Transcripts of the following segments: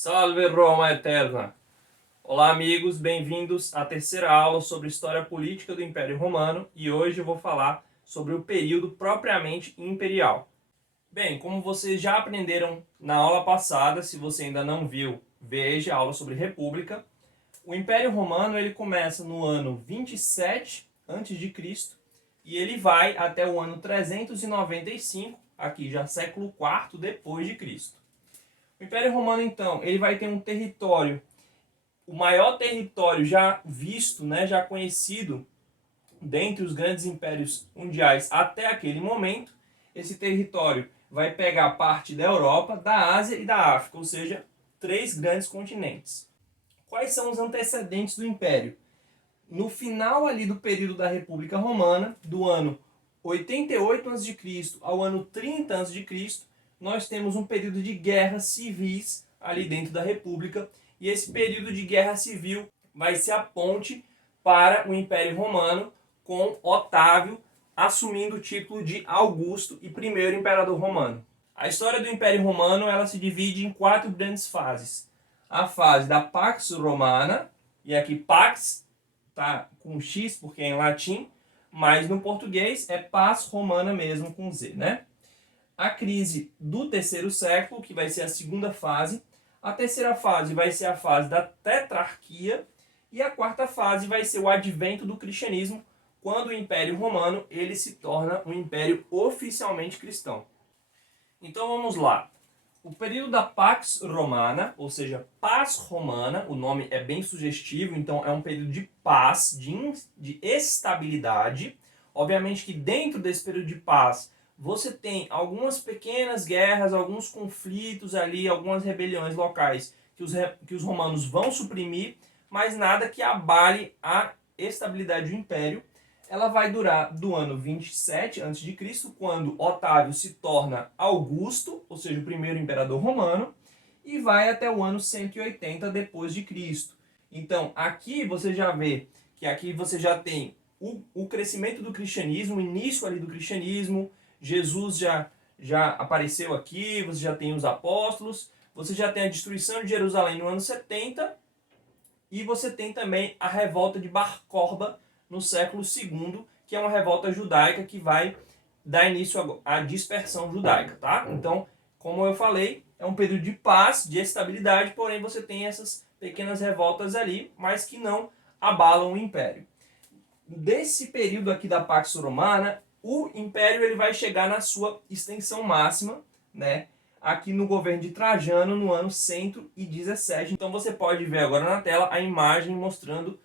Salve Roma Eterna! Olá amigos, bem-vindos à terceira aula sobre História Política do Império Romano e hoje eu vou falar sobre o período propriamente imperial. Bem, como vocês já aprenderam na aula passada, se você ainda não viu, veja a aula sobre República. O Império Romano ele começa no ano 27 a.C. e ele vai até o ano 395, aqui já século IV depois de Cristo. O Império Romano, então, ele vai ter um território, o maior território já visto, já conhecido dentre os grandes impérios mundiais até aquele momento. Esse território vai pegar parte da Europa, da Ásia e da África, ou seja, 3 grandes continentes. Quais são os antecedentes do Império? No final ali do período da República Romana, do ano 88 a.C. ao ano 30 a.C., nós temos um período de guerras civis ali dentro da República, e esse período de guerra civil vai ser a ponte para o Império Romano, com Otávio assumindo o título de Augusto e primeiro imperador romano. A história do Império Romano ela se divide em 4 grandes fases. A fase da Pax Romana, e aqui Pax tá com X porque é em latim, mas no português é Paz Romana mesmo com Z, né? A crise do terceiro século, que vai ser a segunda fase. A terceira fase vai ser a fase da tetrarquia. E a quarta fase vai ser o advento do cristianismo, quando o Império Romano ele se torna um império oficialmente cristão. Então vamos lá. O período da Pax Romana, ou seja, paz romana, o nome é bem sugestivo, então é um período de paz, de estabilidade. Obviamente que dentro desse período de paz você tem algumas pequenas guerras, alguns conflitos ali, algumas rebeliões locais que os romanos vão suprimir, mas nada que abale a estabilidade do império. Ela vai durar do ano 27 a.C., quando Otávio se torna Augusto, ou seja, o primeiro imperador romano, e vai até o ano 180 depois de Cristo. Então, aqui você já vê que aqui você já tem o crescimento do cristianismo, o início ali do cristianismo. Jesus já apareceu aqui, você já tem os apóstolos, você já tem a destruição de Jerusalém no ano 70, e você tem também a revolta de Bar Corba no século II, que é uma revolta judaica que vai dar início à dispersão judaica, tá? Então, como eu falei, é um período de paz, de estabilidade, porém você tem essas pequenas revoltas ali, mas que não abalam o império. Desse período aqui da Pax Romana, o império ele vai chegar na sua extensão máxima, né? Aqui no governo de Trajano, no ano 117. Então você pode ver agora na tela a imagem mostrando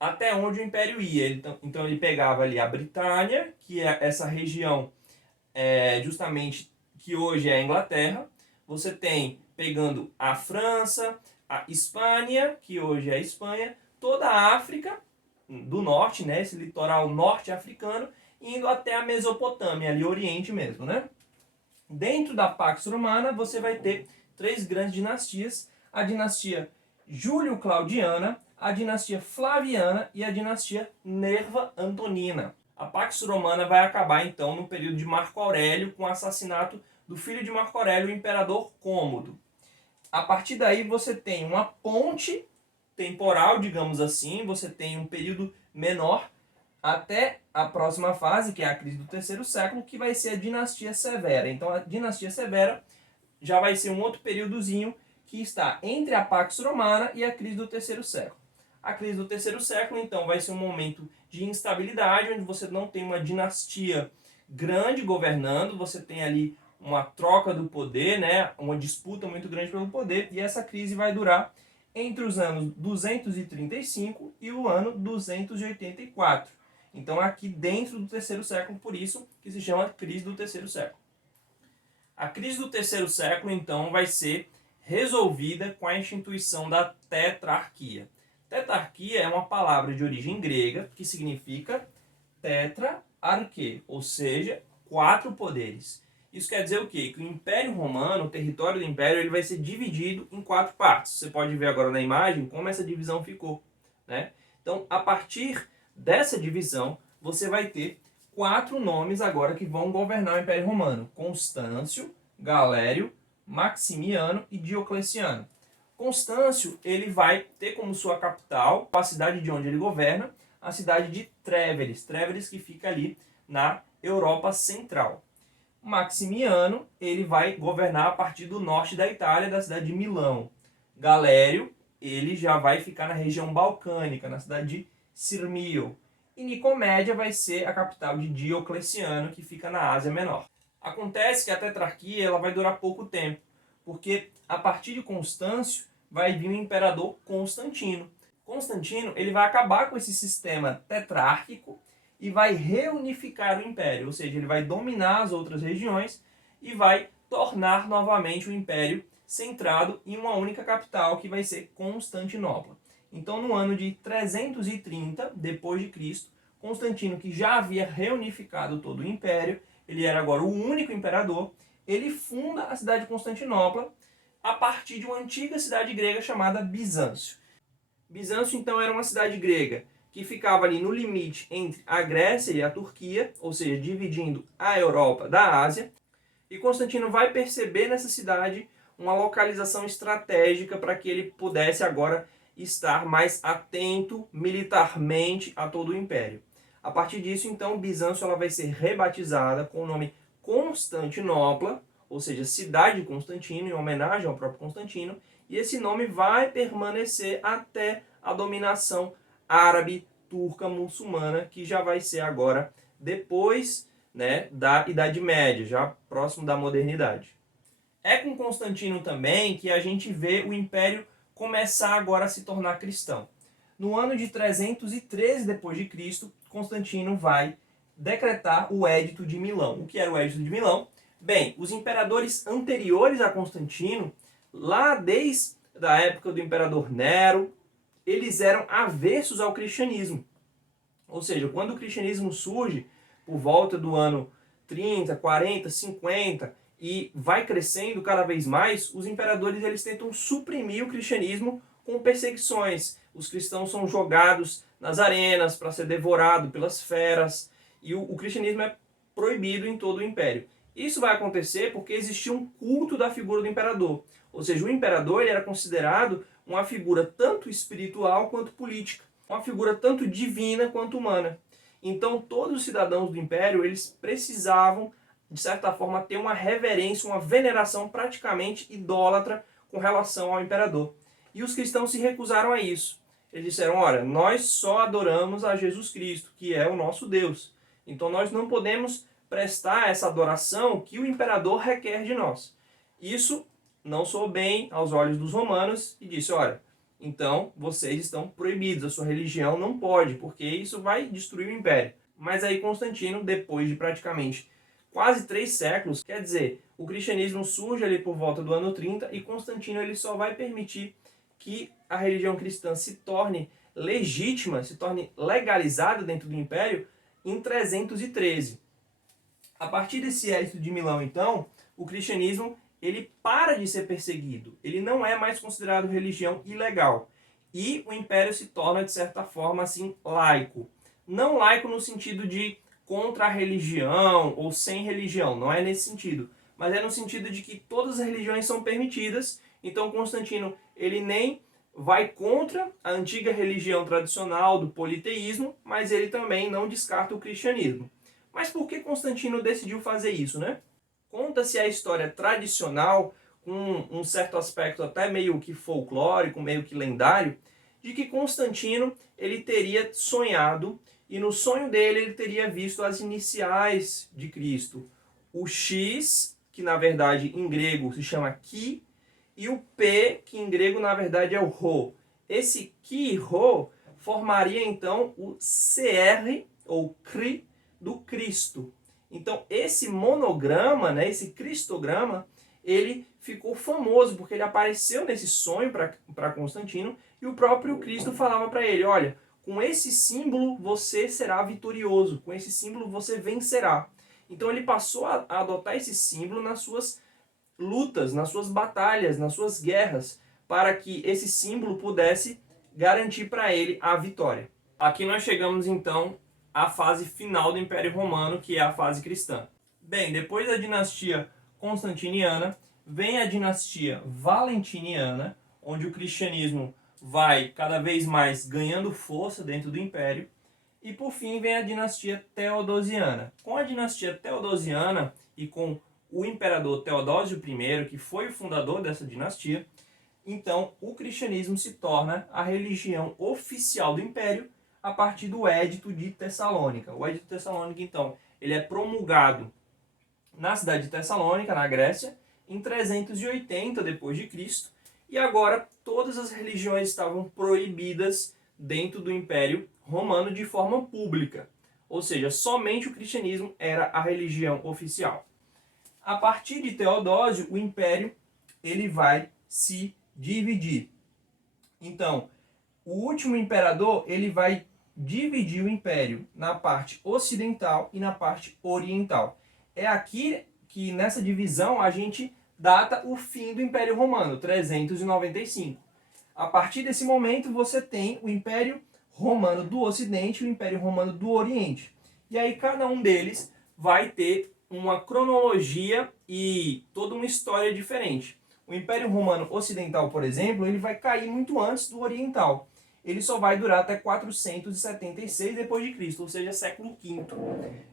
até onde o império ia. Então ele pegava ali a Britânia, que é essa região justamente que hoje é a Inglaterra. Você tem pegando a França, a Espanha, que hoje é a Espanha, toda a África do norte, né, esse litoral norte-africano, indo até a Mesopotâmia, ali Oriente mesmo, né? Dentro da Pax Romana, você vai ter 3 grandes dinastias: a dinastia Júlio-Claudiana, a dinastia Flaviana e a dinastia Nerva-Antonina. A Pax Romana vai acabar, então, no período de Marco Aurélio, com o assassinato do filho de Marco Aurélio, o imperador Cômodo. A partir daí, você tem uma ponte temporal, digamos assim, você tem um período menor até a próxima fase, que é a crise do terceiro século, que vai ser a dinastia Severa. Então a dinastia Severa já vai ser um outro períodozinho que está entre a Pax Romana e a crise do terceiro século. A crise do terceiro século, então, vai ser um momento de instabilidade, onde você não tem uma dinastia grande governando, você tem ali uma troca do poder, né, uma disputa muito grande pelo poder, e essa crise vai durar entre os anos 235 e o ano 284. Então aqui dentro do terceiro século, por isso que se chama crise do terceiro século. A crise do terceiro século, então, vai ser resolvida com a instituição da tetrarquia. Tetrarquia é uma palavra de origem grega que significa tetra-arque, ou seja, 4 poderes. Isso quer dizer o quê? Que o Império Romano, o território do Império, ele vai ser dividido em 4 partes. Você pode ver agora na imagem como essa divisão ficou, né? Então, a partir dessa divisão, você vai ter 4 nomes agora que vão governar o Império Romano: Constâncio, Galério, Maximiano e Diocleciano. Constâncio, ele vai ter como sua capital a cidade de onde ele governa, a cidade de Tréveris. Tréveris que fica ali na Europa Central. Maximiano, ele vai governar a partir do norte da Itália, da cidade de Milão. Galério, ele já vai ficar na região balcânica, na cidade de Sirmio. E Nicomédia vai ser a capital de Diocleciano, que fica na Ásia Menor. Acontece que a tetrarquia ela vai durar pouco tempo, porque a partir de Constâncio vai vir o imperador Constantino. Constantino ele vai acabar com esse sistema tetrárquico e vai reunificar o império, ou seja, ele vai dominar as outras regiões e vai tornar novamente o império centrado em uma única capital, que vai ser Constantinopla. Então, no ano de 330 depois de Cristo, Constantino, que já havia reunificado todo o império, ele era agora o único imperador, ele funda a cidade de Constantinopla a partir de uma antiga cidade grega chamada Bizâncio. Bizâncio, então, era uma cidade grega que ficava ali no limite entre a Grécia e a Turquia, ou seja, dividindo a Europa da Ásia. E Constantino vai perceber nessa cidade uma localização estratégica para que ele pudesse agora estar mais atento militarmente a todo o império. A partir disso, então, Bizâncio ela vai ser rebatizada com o nome Constantinopla, ou seja, cidade de Constantino, em homenagem ao próprio Constantino, e esse nome vai permanecer até a dominação árabe, turca, muçulmana, que já vai ser agora depois, né, da Idade Média, já próximo da modernidade. É com Constantino também que a gente vê o Império começar agora a se tornar cristão. No ano de 313 depois de Cristo, Constantino vai decretar o Édito de Milão. O que era o Édito de Milão? Bem, os imperadores anteriores a Constantino, lá desde a época do imperador Nero, eles eram avessos ao cristianismo. Ou seja, quando o cristianismo surge, por volta do ano 30, 40, 50, e vai crescendo cada vez mais, os imperadores eles tentam suprimir o cristianismo com perseguições. Os cristãos são jogados nas arenas para ser devorado pelas feras, e o cristianismo é proibido em todo o império. Isso vai acontecer porque existia um culto da figura do imperador. Ou seja, o imperador ele era considerado uma figura tanto espiritual quanto política, uma figura tanto divina quanto humana. Então, todos os cidadãos do império eles precisavam, de certa forma, ter uma reverência, uma veneração praticamente idólatra com relação ao imperador. E os cristãos se recusaram a isso. Eles disseram, olha, nós só adoramos a Jesus Cristo, que é o nosso Deus. Então nós não podemos prestar essa adoração que o imperador requer de nós. Isso não soou bem aos olhos dos romanos e disse, olha, então vocês estão proibidos, a sua religião não pode, porque isso vai destruir o império. Mas aí Constantino, depois de praticamente quase 3 séculos, quer dizer, o cristianismo surge ali por volta do ano 30 e Constantino ele só vai permitir que a religião cristã se torne legítima, se torne legalizada dentro do império em 313. A partir desse Édito de Milão, então, o cristianismo ele para de ser perseguido. Ele não é mais considerado religião ilegal. E o império se torna, de certa forma, assim, laico. Não laico no sentido de contra a religião ou sem religião, não é nesse sentido. Mas é no sentido de que todas as religiões são permitidas. Então Constantino ele nem vai contra a antiga religião tradicional do politeísmo, mas ele também não descarta o cristianismo. Mas por que Constantino decidiu fazer isso, né? Conta-se a história tradicional, com um certo aspecto até meio que folclórico, meio que lendário, de que Constantino ele teria sonhado, e no sonho dele ele teria visto as iniciais de Cristo. O X, que na verdade em grego se chama Ki, e o P, que em grego na verdade é o Rho. Esse Ki e Rho formaria então o CR, ou Cri, do Cristo. Então esse monograma, né, esse cristograma, ele ficou famoso porque ele apareceu nesse sonho para Constantino e o próprio Cristo falava para ele, olha, com esse símbolo você será vitorioso, com esse símbolo você vencerá. Então ele passou a adotar esse símbolo nas suas lutas, nas suas batalhas, nas suas guerras, para que esse símbolo pudesse garantir para ele a vitória. Aqui nós chegamos então à fase final do Império Romano, que é a fase cristã. Bem, depois da dinastia constantiniana, vem a dinastia valentiniana, onde o cristianismo vai cada vez mais ganhando força dentro do império. E por fim vem a dinastia Teodosiana. Com a dinastia Teodosiana e com o imperador Teodósio I, que foi o fundador dessa dinastia, então o cristianismo se torna a religião oficial do império a partir do Édito de Tessalônica. O Édito de Tessalônica, então, ele é promulgado na cidade de Tessalônica, na Grécia, em 380 d.C., e agora todas as religiões estavam proibidas dentro do Império Romano de forma pública. Ou seja, somente o cristianismo era a religião oficial. A partir de Teodósio, o império ele vai se dividir. Então, o último imperador ele vai dividir o império na parte ocidental e na parte oriental. É aqui que nessa divisão a gente data o fim do Império Romano, 395. A partir desse momento você tem o Império Romano do Ocidente e o Império Romano do Oriente. E aí cada um deles vai ter uma cronologia e toda uma história diferente. O Império Romano Ocidental, por exemplo, ele vai cair muito antes do Oriental. Ele só vai durar até 476 d.C., ou seja, século V.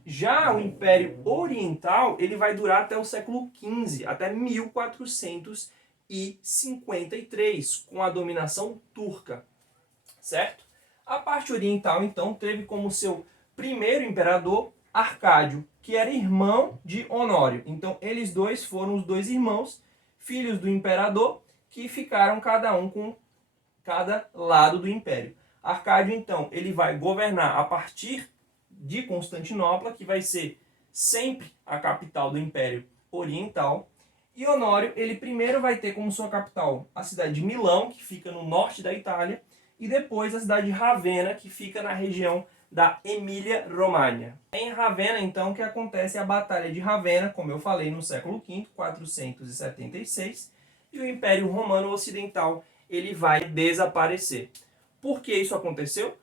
Já o Império Oriental, ele vai durar até o século XV, até 1453, com a dominação turca, certo? A parte oriental, então, teve como seu primeiro imperador Arcádio, que era irmão de Honório. Então, eles dois foram os dois irmãos, filhos do imperador, que ficaram cada um com cada lado do império. Arcádio, então, ele vai governar a partir de Constantinopla, que vai ser sempre a capital do Império Oriental. E Honório, ele primeiro vai ter como sua capital a cidade de Milão, que fica no norte da Itália, e depois a cidade de Ravenna, que fica na região da Emília-Romagna. É em Ravenna, então, que acontece a Batalha de Ravenna, como eu falei, no século V, 476, e o Império Romano Ocidental ele vai desaparecer. Por que isso aconteceu?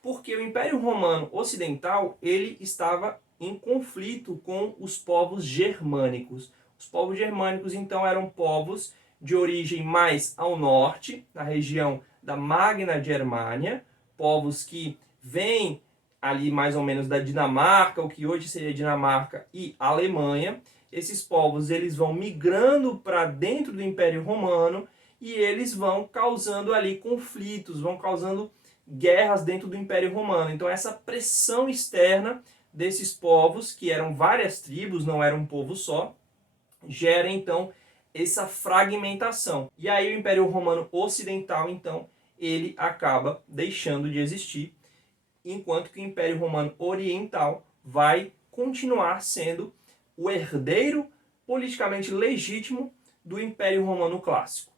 Porque o Império Romano Ocidental ele estava em conflito com os povos germânicos. Os povos germânicos, então, eram povos de origem mais ao norte, na região da Magna Germânia, povos que vêm ali mais ou menos da Dinamarca, o que hoje seria Dinamarca e Alemanha. Esses povos eles vão migrando para dentro do Império Romano e eles vão causando ali conflitos, vão causando guerras dentro do Império Romano. Então essa pressão externa desses povos, que eram várias tribos, não era um povo só, gera então essa fragmentação. E aí o Império Romano Ocidental, então, ele acaba deixando de existir, enquanto que o Império Romano Oriental vai continuar sendo o herdeiro politicamente legítimo do Império Romano Clássico.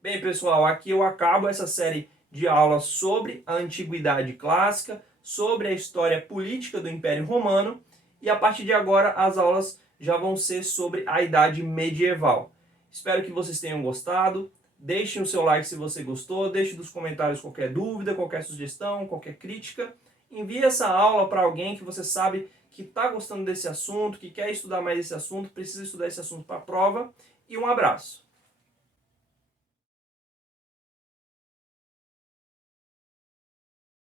Bem, pessoal, aqui eu acabo essa série de aulas sobre a Antiguidade Clássica, sobre a história política do Império Romano, e a partir de agora as aulas já vão ser sobre a Idade Medieval. Espero que vocês tenham gostado. Deixem o seu like se você gostou, deixe nos comentários qualquer dúvida, qualquer sugestão, qualquer crítica. Envie essa aula para alguém que você sabe que está gostando desse assunto, que quer estudar mais esse assunto, precisa estudar esse assunto para a prova. E um abraço!